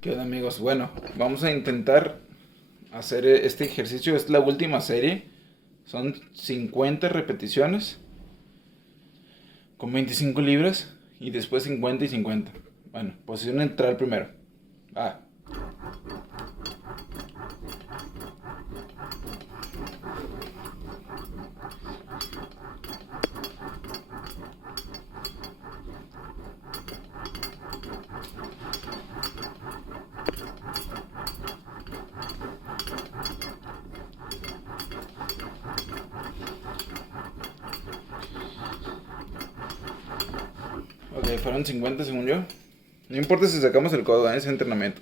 ¿Qué onda, amigos? Bueno, vamos a intentar hacer este ejercicio. Es la última serie. Son 50 repeticiones con 25 libras y después 50 y 50. Bueno, posición neutral primero. Ah, ok, fueron 50 según yo. No importa si sacamos el codo, es entrenamiento.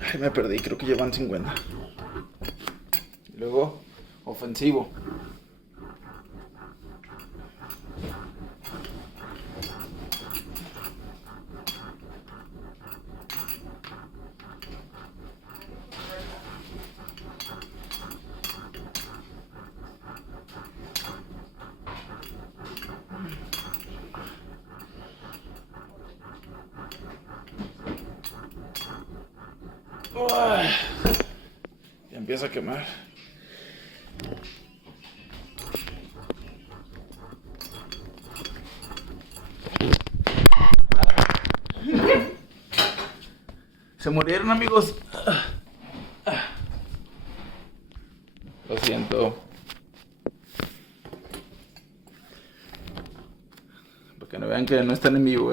Ay, me perdí, creo que llevan 50. Luego, ofensivo. Uah, ya empieza a quemar. Se murieron, amigos. Lo siento. Para que no vean que no están en vivo,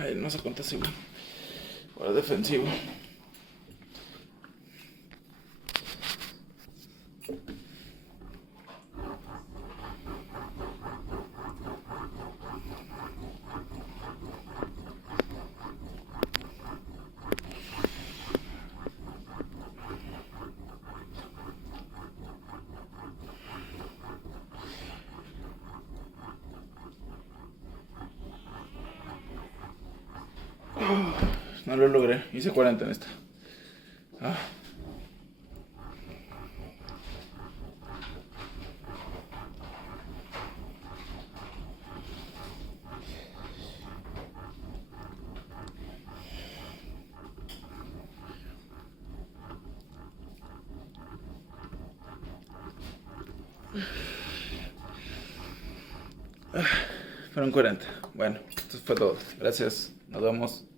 Ay, no sé cuánto sigo. Ahora defensivo. No lo logré. Hice 40 en esta. Ah. Fueron 40. Bueno, esto fue todo. Gracias. Nos vemos.